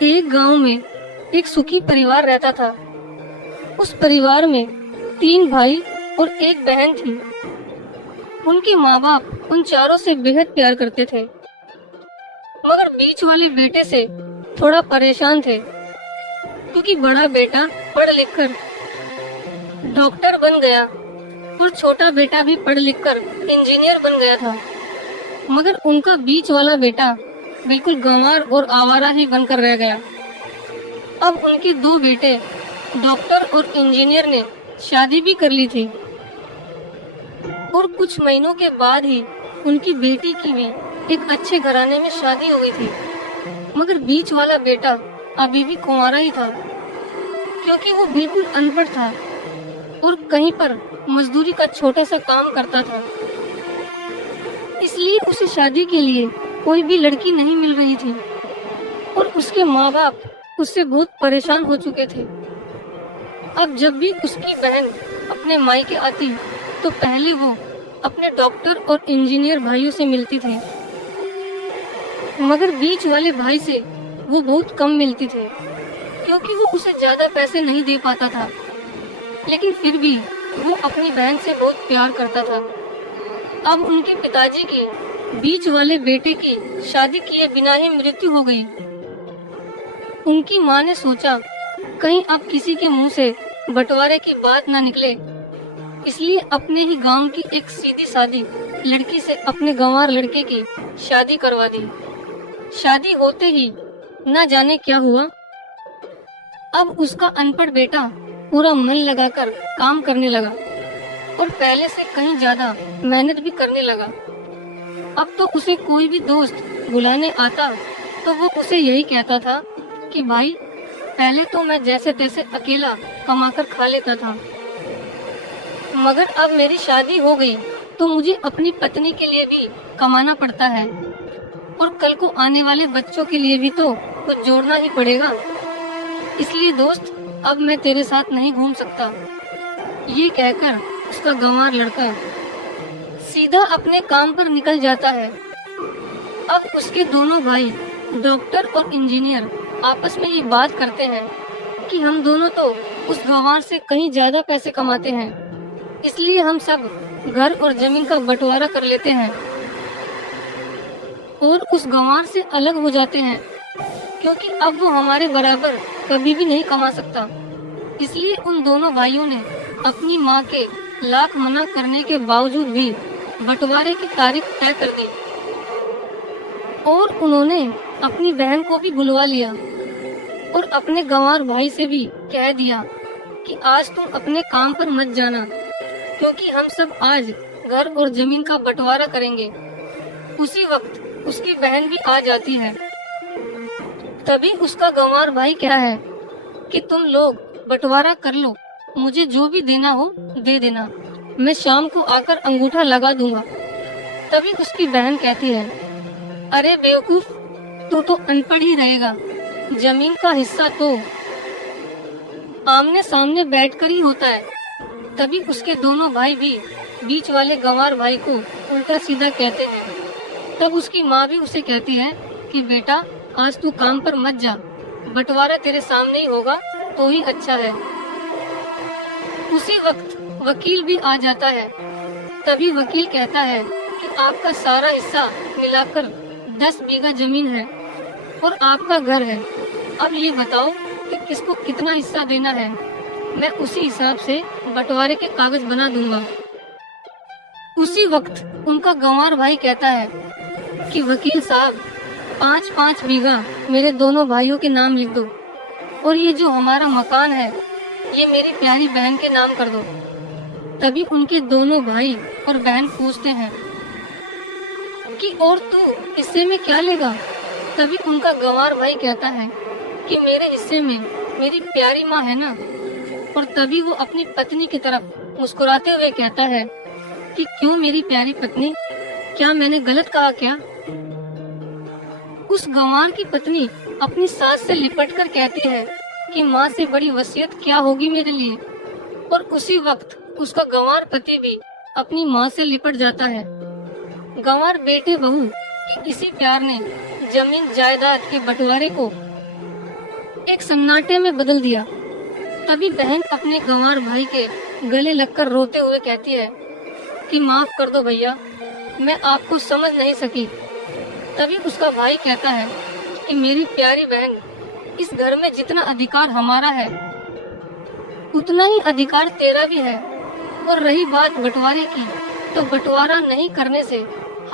एक गांव में एक सुखी परिवार रहता था। उस परिवार में 3 भाई और एक बहन थी। उनके माँ बाप उन चारों से बेहद प्यार करते थे, मगर बीच वाले बेटे से थोड़ा परेशान थे, क्योंकि बड़ा बेटा पढ़ लिख कर डॉक्टर बन गया और छोटा बेटा भी पढ़ लिख कर इंजीनियर बन गया था। मगर उनका बीच वाला बेटा बिल्कुल गंवार और आवारा ही बनकर रह गया। अब उनके 2 बेटे डॉक्टर और इंजीनियर ने शादी भी कर ली थी और कुछ महीनों के बाद ही उनकी बेटी की भी एक अच्छे घराने में शादी हो गई थी। मगर बीच वाला बेटा अभी भी कुंवारा ही था, क्योंकि वो बिल्कुल अनपढ़ था और कहीं पर मजदूरी का छोटा सा काम करता था। इसलिए उसे शादी के लिए कोई भी लड़की नहीं मिल रही थी और उसके माँ बाप उससे बहुत परेशान हो चुके थे। अब जब भी उसकी बहन अपने मायके आती तो पहले वो अपने डॉक्टर और इंजीनियर भाइयों से मिलती थी, मगर बीच वाले भाई से वो बहुत कम मिलती थी, क्योंकि वो उसे ज्यादा पैसे नहीं दे पाता था। लेकिन फिर भी वो अपनी बहन से बहुत प्यार करता था। अब उनके पिताजी की बीच वाले बेटे की शादी किए बिना ही मृत्यु हो गई। उनकी माँ ने सोचा कहीं अब किसी के मुंह से बंटवारे की बात न निकले, इसलिए अपने ही गांव की एक सीधी सादी लड़की से अपने गंवार लड़के की शादी करवा दी। शादी होते ही न जाने क्या हुआ, अब उसका अनपढ़ बेटा पूरा मन लगाकर काम करने लगा और पहले से कहीं ज्यादा मेहनत भी करने लगा। अब तो उसे कोई भी दोस्त बुलाने आता तो वो उसे यही कहता था कि भाई, पहले तो मैं जैसे तैसे अकेला कमाकर खा लेता था, मगर अब मेरी शादी हो गई तो मुझे अपनी पत्नी के लिए भी कमाना पड़ता है और कल को आने वाले बच्चों के लिए भी तो कुछ जोड़ना ही पड़ेगा। इसलिए दोस्त, अब मैं तेरे साथ नहीं घूम सकता। ये कहकर उसका गंवार लड़का सीधा अपने काम पर निकल जाता है। अब उसके दोनों भाई डॉक्टर और इंजीनियर आपस में ये बात करते हैं कि हम दोनों तो उस गंवार से कहीं ज्यादा पैसे कमाते हैं, इसलिए हम सब घर और जमीन का बंटवारा कर लेते हैं और उस गंवार से अलग हो जाते हैं, क्योंकि अब वो हमारे बराबर कभी भी नहीं कमा सकता। इसलिए उन दोनों भाइयों ने अपनी माँ के लाख मना करने के बावजूद भी बंटवारे की तारीख तय कर दी और उन्होंने अपनी बहन को भी बुलवा लिया और अपने गंवार भाई से भी कह दिया कि आज तुम अपने काम पर मत जाना, क्योंकि हम सब आज घर और जमीन का बंटवारा करेंगे। उसी वक्त उसकी बहन भी आ जाती है। तभी उसका गंवार भाई कहता है कि तुम लोग बंटवारा कर लो, मुझे जो भी देना हो दे देना, मैं शाम को आकर अंगूठा लगा दूंगा। तभी उसकी बहन कहती है, अरे बेवकूफ, तू तो अनपढ़ ही रहेगा, जमीन का हिस्सा तो आमने सामने बैठकर ही होता है। तभी उसके दोनों भाई भी बीच वाले गंवार भाई को उल्टा सीधा कहते हैं। तब उसकी माँ भी उसे कहती है कि बेटा, आज तू काम पर मत जा, बंटवारा तेरे सामने ही होगा तो ही अच्छा है। उसी वक्त वकील भी आ जाता है। तभी वकील कहता है कि आपका सारा हिस्सा मिलाकर 10 बीघा जमीन है और आपका घर है। अब ये बताओ कि किसको कितना हिस्सा देना है, मैं उसी हिसाब से बंटवारे के कागज बना दूंगा। उसी वक्त उनका गंवार भाई कहता है कि वकील साहब, 5-5 बीघा मेरे दोनों भाइयों के नाम लिख दो और ये जो हमारा मकान है ये मेरी प्यारी बहन के नाम कर दो। तभी उनके दोनों भाई और बहन पूछते हैं कि और तू हिस्से में क्या लेगा? तभी उनका गंवार भाई कहता है कि मेरे हिस्से में मेरी प्यारी माँ है ना। और तभी वो अपनी पत्नी की तरफ मुस्कुराते हुए कहता है कि क्यों मेरी प्यारी पत्नी, क्या मैंने गलत कहा क्या? उस गंवार की पत्नी अपनी सास से लिपटकर कहती है कि माँ से बड़ी वसीयत क्या होगी मेरे लिए। और उसी वक्त उसका गंवार पति भी अपनी माँ से लिपट जाता है। गंवार बेटे बहू की इसी प्यार ने जमीन जायदाद के बंटवारे को एक सन्नाटे में बदल दिया। तभी बहन अपने गंवार भाई के गले लगकर रोते हुए कहती है कि माफ कर दो भैया, मैं आपको समझ नहीं सकी। तभी उसका भाई कहता है कि मेरी प्यारी बहन, इस घर में जितना अधिकार हमारा है उतना ही अधिकार तेरा भी है। और रही बात बंटवारे की, तो बंटवारा नहीं करने से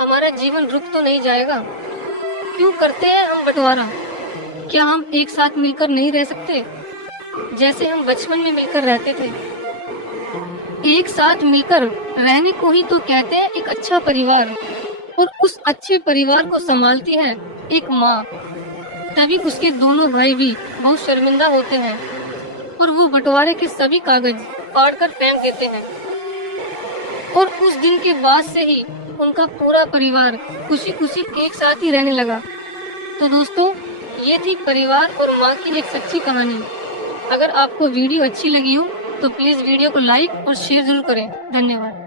हमारा जीवन रुक तो नहीं जाएगा। क्यों करते हैं हम बंटवारा? क्या हम एक साथ मिलकर नहीं रह सकते, जैसे हम बचपन में मिलकर रहते थे? एक साथ मिलकर रहने को ही तो कहते हैं एक अच्छा परिवार। और उस अच्छे परिवार को संभालती है एक माँ। तभी उसके दोनों भाई भी बहुत शर्मिंदा होते हैं और वो बंटवारे के सभी कागज फाड़कर फेंक देते हैं। और उस दिन के बाद से ही उनका पूरा परिवार खुशी खुशी एक साथ ही रहने लगा। तो दोस्तों, ये थी परिवार और माँ की एक सच्ची कहानी। अगर आपको वीडियो अच्छी लगी हो तो प्लीज वीडियो को लाइक और शेयर जरूर करें। धन्यवाद।